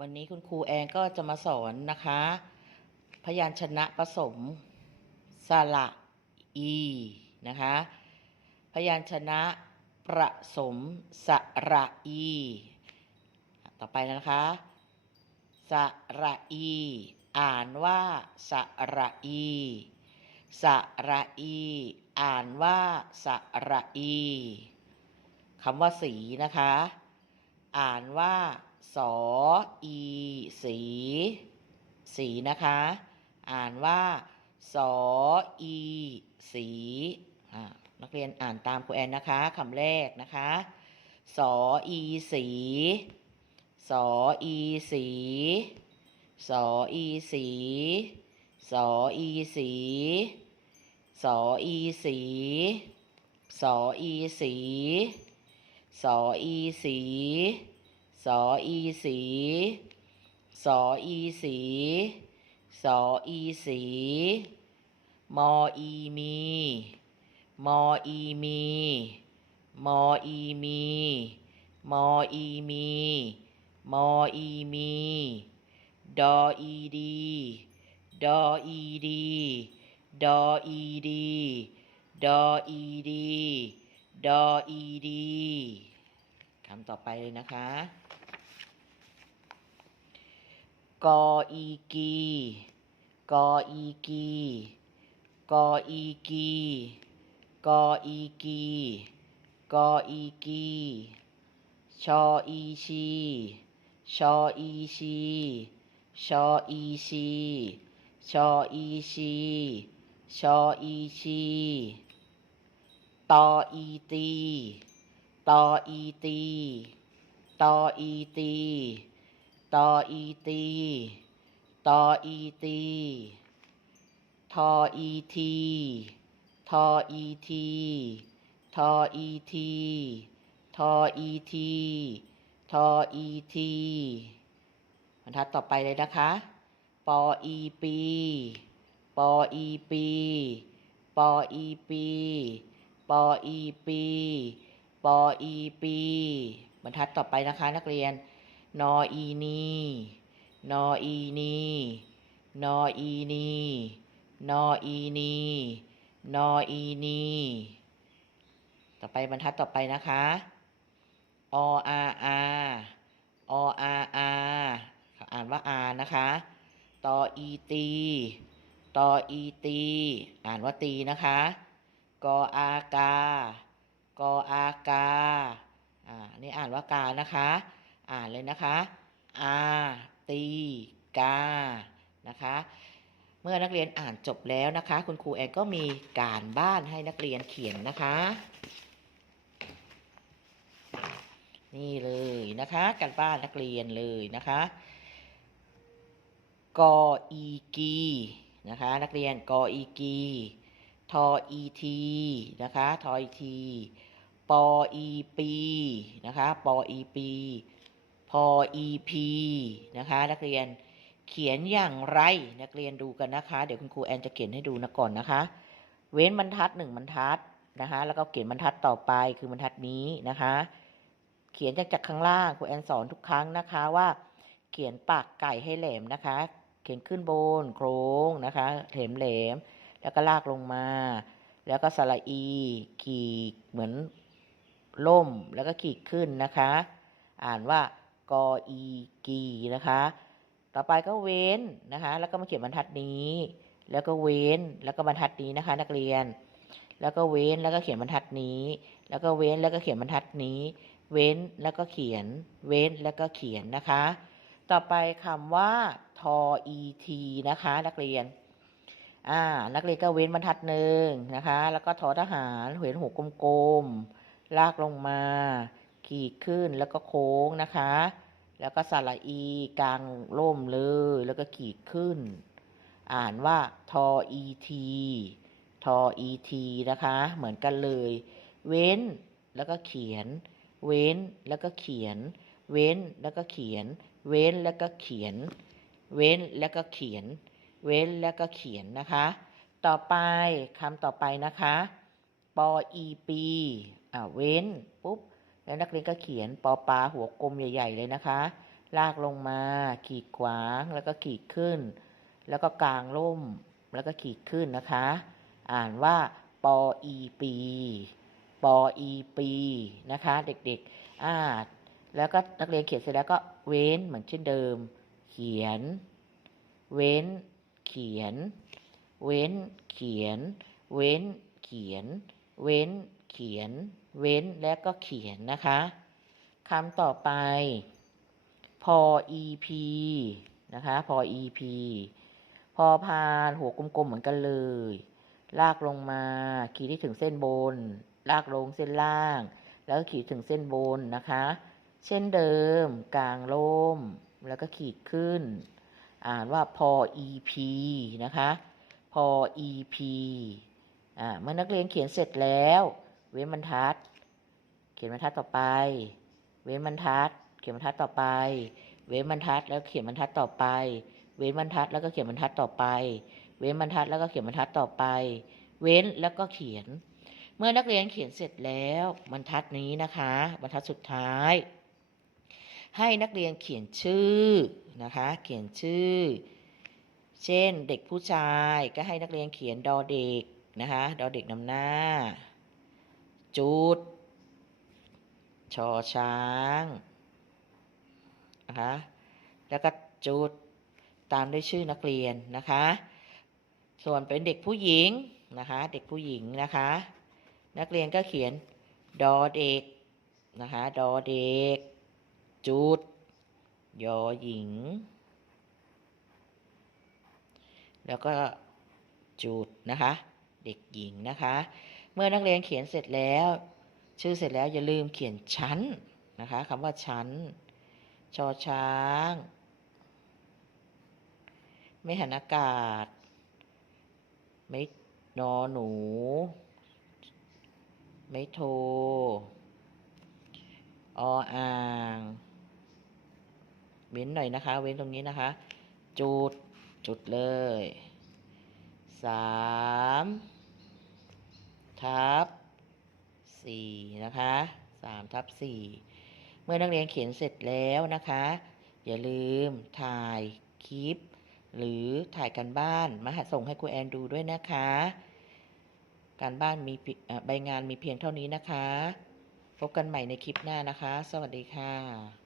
วันนี้คุณครูแอนก็จะมาสอนนะคะ พยัญชนะผสมสระอีนะคะ พยัญชนะประสมสระอี ต่อไปนะคะสระอี อ่านว่าสระอีสระอี อ่านว่าสระอีคำว่าสีนะคะ อ่านว่า สออีสี สีนะคะ อ่านว่าสออีสีนักเรียนอ่านตามครูแอนนะคะคำแรกนะคะสออีสีสออีสีสออีสีสออีสีสออีสีสออีสีสออีสี สออีสีสออีสีสออีสีมออีมีมออีมีมออีมีมออีมีมออีมีดออีดีดออีดีดออีดีดออีดีดออีดีคำต่อไปเลยนะคะ กออีกี กออีกี กออีกี กออีกี กออีกี ชออีชี ชออีชี ชออีชี ชออีชี ชออีชีตออีตี ตออีตี ตออีตี ตออีตี ตออีตี ทออีที ทออีที ทออีที ทออีที ทออีทีบรรทัดต่อไปเลยนะคะ ปออีปี ปออีปี ปออีปี ปออีปี ปออีปี บรรทัดต่อไปนะคะนักเรียน นออีนีนออีนีนออีนีนออีนีนออีนีต่อไปบรรทัดต่อไปนะคะออาอาออาอาอ่านว่าอานะคะตออีตีตออีตี อ่านว่าตีนะคะ กออากา กออากา อ่า นี่อ่านว่ากานะคะ อ่านเลยนะคะอาตีกานะคะ เมื่อนักเรียนอ่านจบแล้วนะคะ คุณครูแอนก็มีการบ้านให้นักเรียนเขียนนะคะ นี่เลยนะคะการบ้านนักเรียนเลยนะคะกออีกีนะคะ นักเรียนกออีกีทออีทีนะคะทออีทีปออีปีนะคะปออีปี พออีนะคะ นักเรียนเขียนอย่างไรนักเรียนดูกันนะคะ เดี๋ยวคุณครูแอนจะเขียนให้ดูนะก่อนนะคะ เว้นบรรทัดหนึ่งบรรทัดนะคะ แล้วก็เขียนบรรทัดต่อไปคือบรรทัดนี้นะคะ เขียนจากจากข้างล่างครูแอนสอนทุกครั้งนะคะว่า เขียนปากไก่ให้แหลมนะคะ เขียนขึ้นบนโครงนะคะแหลมแหลมแล้วก็ลากลงมา แล้วก็สระอีขีดเหมือนล่มแล้วก็ขีดขึ้นนะคะ อ่านว่า กออีกีนะคะ ต่อไปก็เว้นนะคะ แล้วก็มาเขียนบรรทัดนี้ แล้วก็เว้นแล้วก็บรรทัดนี้นะคะ นักเรียน แล้วก็เว้นแล้วก็เขียนบรรทัดนี้ แล้วก็เว้นแล้วก็เขียนบรรทัดนี้ เว้นแล้วก็เขียน เว้นแล้วก็เขียนนะคะ ต่อไปคำว่าทออีทีนะคะ นักเรียนอ่านักเรียนก็เว้นบรรทัดหนึ่งนะคะ แล้วก็ทอทหารเห็นหัวกลมๆลากลงมา ขีดขึ้นแล้วก็โค้งนะคะ แล้วก็สระอีกลางร่มเลย แล้วก็ขีดขึ้น อ่านว่าทออีทีทออีทีนะคะ เหมือนกันเลย เว้นแล้วก็เขียน เว้นแล้วก็เขียน เว้นแล้วก็เขียน เว้นแล้วก็เขียน เว้นแล้วก็เขียน เว้นแล้วก็เขียนนะคะ ต่อไปคำต่อไปนะคะ ปออีปีอ่าเว้นปุ๊บ แล้วนักเรียนก็เขียนปอปลาหัวกลมใหญ่ ๆ เลยนะคะ ลากลงมา ขีดขวางแล้วก็ขีดขึ้น แล้วก็กลางร่มแล้วก็ขีดขึ้นนะคะ อ่านว่าปออีปีปออีปีนะคะ เด็กๆอ่าแล้วก็นักเรียนเขียนเสร็จแล้วก็เว้นเหมือนเช่นเดิม เขียน เว้น เขียน เว้น เขียน เว้น เขียน เว้น เขียน เว้นและก็เขียนนะคะคำต่อไป พอ EP นะคะพอ EP พอพานหัวกลมๆเหมือนกันเลย ลากลงมา ขีดที่ถึงเส้นบน ลากลงเส้นล่าง แล้วก็ขีดถึงเส้นบนนะคะ เช่นเดิม กลางร่ม แล้วก็ขีดขึ้น อ่านว่าพอ EP นะคะพอ EP อ่าเมื่อนักเรียนเขียนเสร็จแล้ว เว้นบรรทัด เขียนบรรทัดต่อไป เว้นบรรทัด เขียนบรรทัดต่อไป เว้นบรรทัดแล้วเขียนบรรทัดต่อไป เว้นบรรทัดแล้วก็เขียนบรรทัดต่อไป เว้นบรรทัดแล้วก็เขียนบรรทัดต่อไป เว้นแล้วก็เขียน เมื่อนักเรียนเขียนเสร็จแล้วบรรทัดนี้นะคะ บรรทัดสุดท้าย ให้นักเรียนเขียนชื่อนะคะ เขียนชื่อ เช่นเด็กผู้ชายก็ให้นักเรียนเขียนดอเด็กนะคะ ดอเด็กนำหน้า จุด ชอช้างนะคะ แล้วก็จุดตามด้วยชื่อนักเรียนนะคะ ส่วนเป็นเด็กผู้หญิงนะคะ เด็กผู้หญิงนะคะ นักเรียนก็เขียนดอเด็กนะคะดอเด็ก จุด ยอหญิง แล้วก็จุดนะคะ เด็กหญิงนะคะ เมื่อนักเรียนเขียนเสร็จแล้ว ชื่อเสร็จแล้วอย่าลืมเขียนชั้นนะคะคำว่าชั้น ชอช้าง ไม่หันอากาศ ไม่นอหนู ไม่โท ออ่าง เว้นหน่อยนะคะ เว้นตรงนี้นะคะ จุด จุดเลยสาม ทับสี่นะคะสามทับสี่เมื่อนักเรียนเขียนเสร็จแล้วนะคะ อย่าลืมถ่ายคลิป หรือถ่ายกันบ้านมาส่งให้ครูแอนดูด้วยนะคะ การบ้านมีใบงานมีเพียงเท่านี้นะคะ พบกันใหม่ในคลิปหน้านะคะ สวัสดีค่ะ